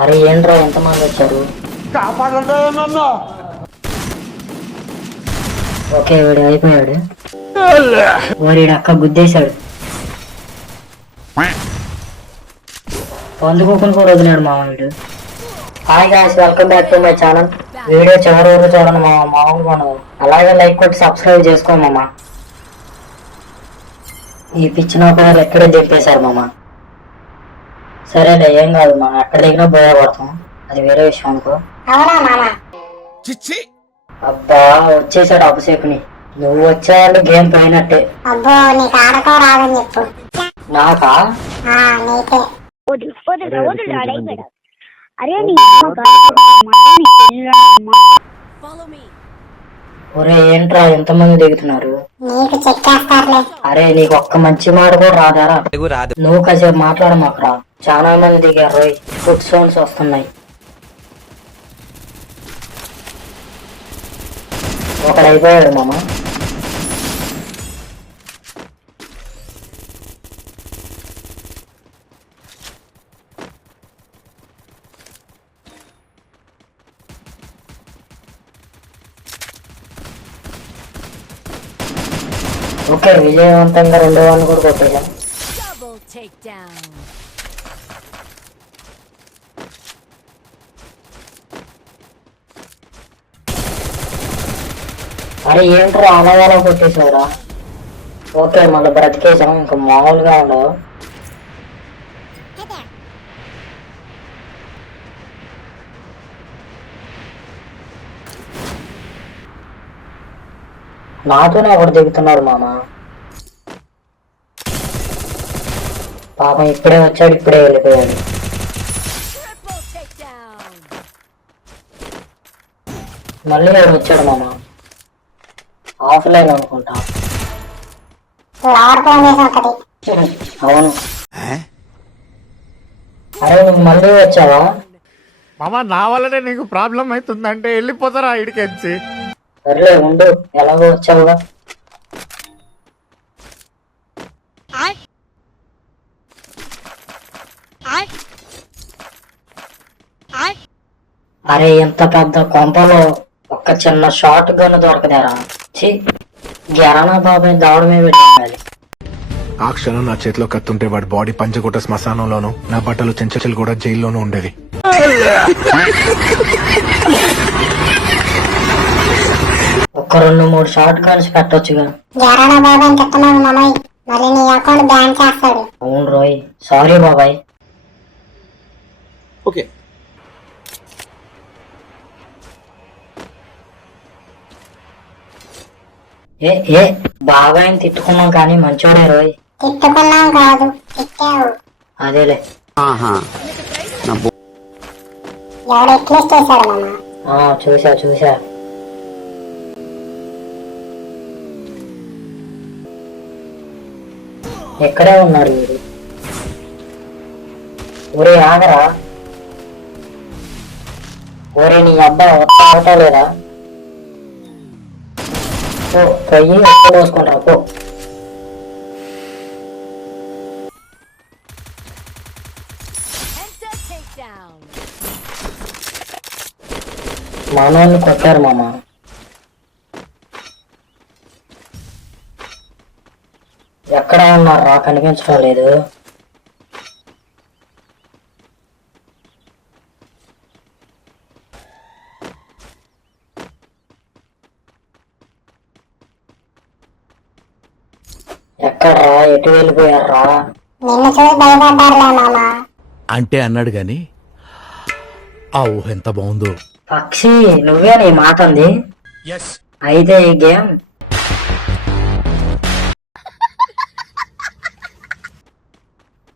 అరే ఏంట్రా ఎంతమంది వచ్చారు? ఓకే వీడు అయిపోయాడు. వాడి అక్క గుద్దేశాడు. పందుకోకుని కూడా వదిలేడు మామ వీడు. Hi guys, welcome back to my channel. Video చివరి వరకు చూడండి మామూలుగా ఉండదు. అలాగే లైక్ కొట్టి సబ్స్క్రైబ్ చేసుకోండి మామ. ఈ పిచ్చిన పేరు ఎక్కడే దింపేశారు మామ. సరేలే ఏం కాదు, మనం ఎక్కడ దిగినా భయపడతాం, అది వేరే విషయం అనుకో. అబ్బా వచ్చేసాడు అభిషేకుని. నువ్వు వచ్చావంటే గేమ్ పోయినట్టే. అబ్బో నీకు ఆడకో రాదని చెప్పు. నాకా? నీకే. ఒరే ఏంట్రా ఎంతమంది దిగుతున్నారు? నీకు చెక్కేస్తారులే. అరే నీకు ఒక్క మంచి మాట కూడా రాదారా? నువ్వు కాసేపు మాట్లాడమాకరా. చాలా మంది దిగారు రోయ్. ఫుడ్ సౌండ్స్ వస్తున్నాయి. ఒకడైపోయాడు మామ. ఓకే విజయవంతంగా రెండో వాడిని కూడా కొట్టేశాం. అరే ఏంట్రా అలా కొట్టేశావురా? ఓకే మళ్ళీ బ్రతికేసాం, ఇంకా మామూలుగా ఉండవు. నాతోనే ఒకటి దిగుతున్నాడు మామ. పాపం ఇప్పుడే వచ్చాడు, ఇప్పుడే వెళ్ళిపోయాడు. మళ్ళీ ఎవరు వచ్చాడు మామ? ఆఫ్లైన్ అనుకుంటా. అవును. అరే నువ్వు మళ్ళీ వచ్చావా? మామ నా వల్లనే నీకు ప్రాబ్లం అవుతుందంటే వెళ్ళిపోతారా ఇడికెచ్చి. సర్లే ఉండు, ఎలాగో వచ్చావుగా. అరే ఎంత పెద్ద కొంపలో ఒక్క చిన్న షార్ట్ గన్ దొరకదారా? గెరానా బాబాయ్ దావడమే పెట్టాలి. ఆ క్షణం నా చేతిలో కత్తుంటే వాడి బాడీ పంచకోట శ్మశానంలోను, నా బట్టలు చెంచలు కూడా జైల్లోనూ ఉండేది. ఒక్క 2-3 షార్ట్ గన్స్ పెట్టొచ్చుగా. అవును రోయ్, సారీ బాబాయ్. ఓకే ఏ ఏ బాబాయ్ని తిట్టుకున్నాం కానీ మంచోడే రోయ్. తిట్టుకున్నాం కాదు, తిట్టావు. అదేలే. ఎవడు ఎట్లీస్ట్ చేశాడు మామ? చూసా. ఎక్కడే ఉన్నారు మీరు? ఒరే ఆగరా. ఒరే నీ అబ్బాయి అవటం లేదా? పోయి పోసుకుంటా పో. మనోళ్ళు కొట్టారు మామ. ఎక్కడ ఉన్నారా? కనిపించడం లేదు. ఎక్కడ్రా? ఎటు వెళ్ళిపోయారా? నిన్ను చూసి భయపడ్డారులే మామ. అంటే అన్నాడు గాని ఆ ఊహ ఎంత బాగుందో. పక్షి నువ్వే నీ మాట ఉంది. అయితే ఈ గేమ్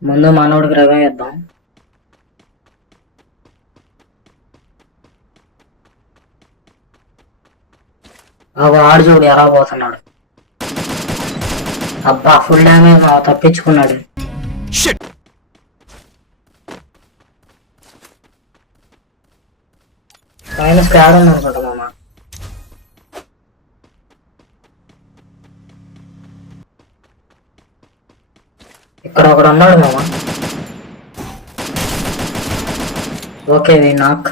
ముందు మనోడికి రవ్యం ఇద్దాం. ఆ వాడు చూడు ఎలా పోతున్నాడు. అబ్బా ఫుల్ డ్యామేజ్, తప్పించుకున్నాడు. పైన స్క్వాడ్ ఉంది అనుకుంటా మామ. ఇక్కడ ఒకడు ఉన్నాడు మామ. ఓకే వీ నాక్.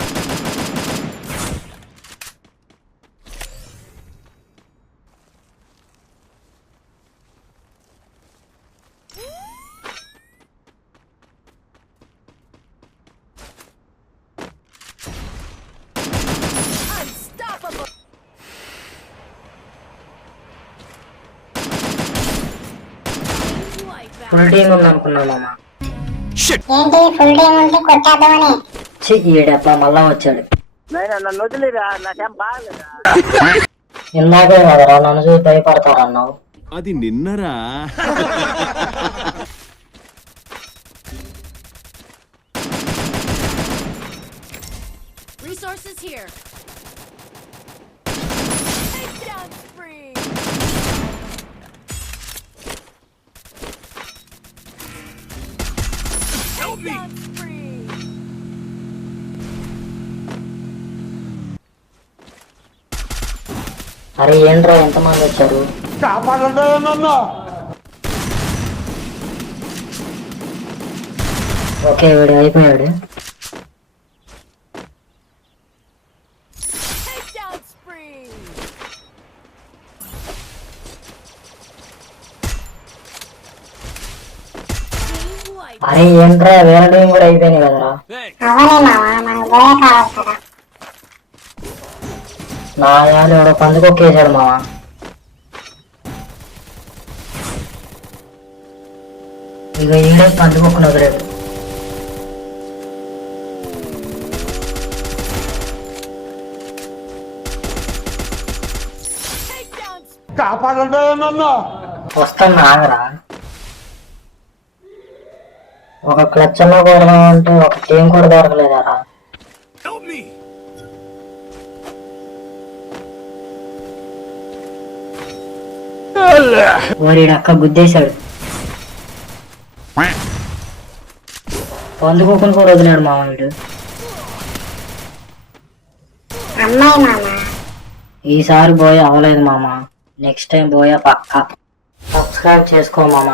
ఫుల్ టీమ్ ఉంది అనుకున్నా మామ. ఏంటి ఫుల్ టీమ్ ఉంటే కొట్టేద్దామని? ఈడబ్బా మళ్ళా వచ్చాడు. నన్ను వదిలేరా, నాకేం బాగలేదా? ఇందాకే కదరా నన్ను చూసి భయపడతారన్నావు. అది నిన్నరా. Resources here. Takedown spree. Takedown spree. అరే ఏంట్రా ఎంతమంది వచ్చారు? ఓకే వీడు అయిపోయాడు. Takedown spree. Team wipe. అరే ఏంట్రా వేరే టీం కూడా అయిపోయింది కదరా. అవనే మామ, మనకు పోయే కావాలి కదా. నా యాలు ఎవడో పందుకొక్కేసాడు మావా. ఇక ఈడే పందుకొక్కుని వదిలేడు. Takedown spree. వస్తాను ఆగరా. ఒక క్లచ్ అన్నా కొడదామంటే ఒక టీం కూడా దొరకలేదారా. ఓరి అక్క గుద్దేశాడు. పందుకోకుని కూడా వదిలేడు మామ వీడు. అమ్మాయి మామ. ఈసారి బోయ అవ్వలేదు మామ. నెక్స్ట్ టైం బోయ పక్కా. సబ్స్క్రైబ్ చేసుకో మామ.